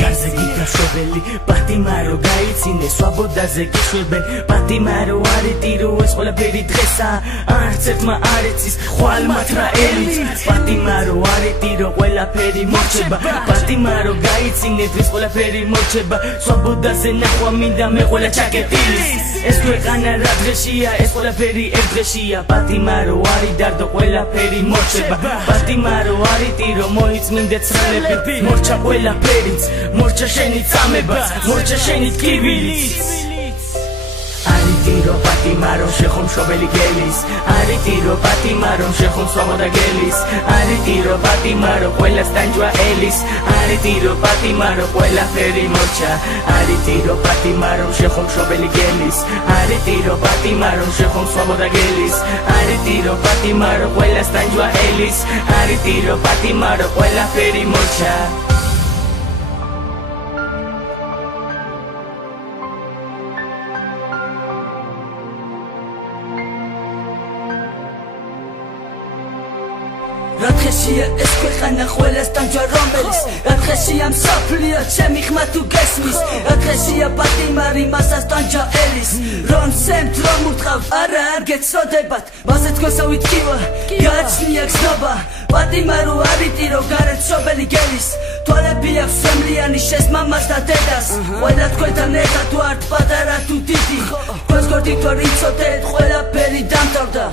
გარზე გიგაშვებელი პატიმა რო გაიცინე სვაბოდაზე გიშვებენ პატიმა რო არიტირო ეს ყველაფერი დღესაა არც ერთმა არ იცის ხვალ მათრა ელიც პატიმა რო არიტირო ყველაფერი მორჩება პატიმა რო გაიცინე დღეს ყველაფერი მორჩება სვაბოდაზე ნახვა მინდა მე ყველა ჩაკეტილის ეს ქვეყანა რა დღეშია ეს ყველაფერი ერთ დღეშია პატიმა რო არიდარდო ყველაფერი მორჩება პატიმა რო არიტირო მოიწმინდე ცრალები მორჩა ყველაფერიც მორჩა შენი წამებაც მორჩა შენი ტკივილიც არიტირო პატიმა რომ შეხო მშობელი გელის არიტირო პატიმა რომ შეხო მსვამოდა გელის არიტირო პატიმა რომ ყველას ტანჯვა ელის არიტირო პატიმა რომ ყველაფერი მორჩა არიტირო პატიმა რომ შეხო მშობელი გელის არიტირო პატიმა რომ შეხო მსვამოდა გელის არიტირო პატიმა რომ ყველას ტანჯვა ელის არიტირო პატიმა რომ ყველაფერი მორჩა რა დღეშია ეს ქვეყანა ყველას ტანჯვა რომელის რა დღეშია მსოფლიო ჩემი ხმა თუ გესმის რა დღეშია პატიმარი მასას ტანჯვა ელის რომ სემთ რომ უთყავ არა არ გეცოდებათ მასე თქვენსავი ტკივა გააჩნია გზნობა პატიმა რო არიტირო გარეთ მშობელი გელის თვალები აქვს სემლიანი შეს მამას და დედას ყველა თქვენთან ერთად თუ ართ პატარა თუ დიდი თქვენს გორდით თუ რიცოდეთ ყველაფერი დამთავრდა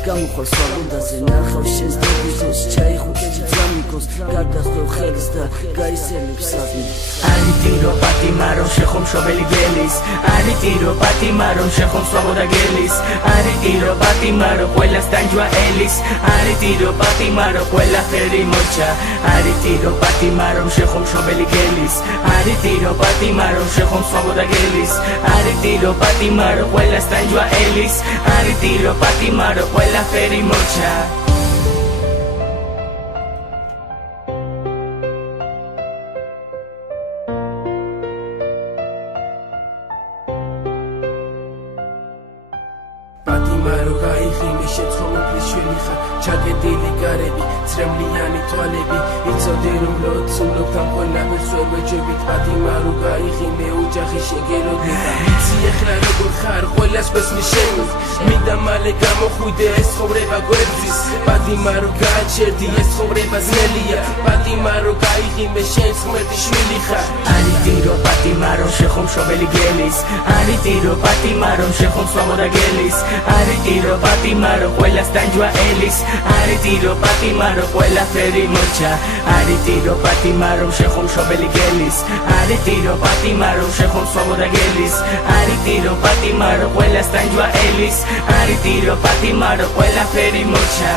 გამოხვალ სვაბოდაზე ნახავ შენს დედას ჩაიხუტეჯი ძამიკოს გადახდო ხელს და გაისელებს საგნი არიტირო პატიმა რომ შეხო მშობელი გელის არიტირო პატიმა რომ შეხო სვაბოდა გელის არიტირო პატიმა რომ ყველას ტანჯვა ელის არიტირო პატიმა რომ ყველაფერი მორჩა არიტირო პატიმა რომ შეხო მშობელი გელის არიტირო პატიმა რომ შეხო სვაბოდა გელის არიტირო პატიმა რომ ყველას ტანჯვა ელის არიტირო პატიმა რომ ყველაფერი მორჩა პატიმა რო გაიღიმე შეცხოვლის შვილი ხარ ჩაგედილი გარები ცრემლიანი თვალები იცოდე რომ ლოცულობ თან ყველაფერს ვერ ვეჯებით პატიმა რო გაიღიმე ოჯახი შეგელოდება იცი ახლა როგორ ხარ ყველას ბესმის შენს მინდა მალე გამოხვიდე ეს ცხოვრება გვერდზის პატიმა რო გააჩერდი ეს ცხოვრება ძნელია პატიმა რო გაიღიმე შენ ღმერთი შვილი ხარ არიტირო პატიმა რომ შეხო მშობელი გელის არიტირო პატიმა რომ შეხო მსვამოდა გელის არიტირო პატიმა რომ ყველას ტანჯვა ელის არიტირო პატიმა რომ ყველაფერი მორჩა არიტირო პატიმა რომ შეხო მშობელი გელის არიტირო პატიმა რომ შეხო მსვამოდა გელის არიტირო პატიმა რომ ყველას ტანჯვა ელის არიტირო პატიმა რომ ყველაფერი მორჩა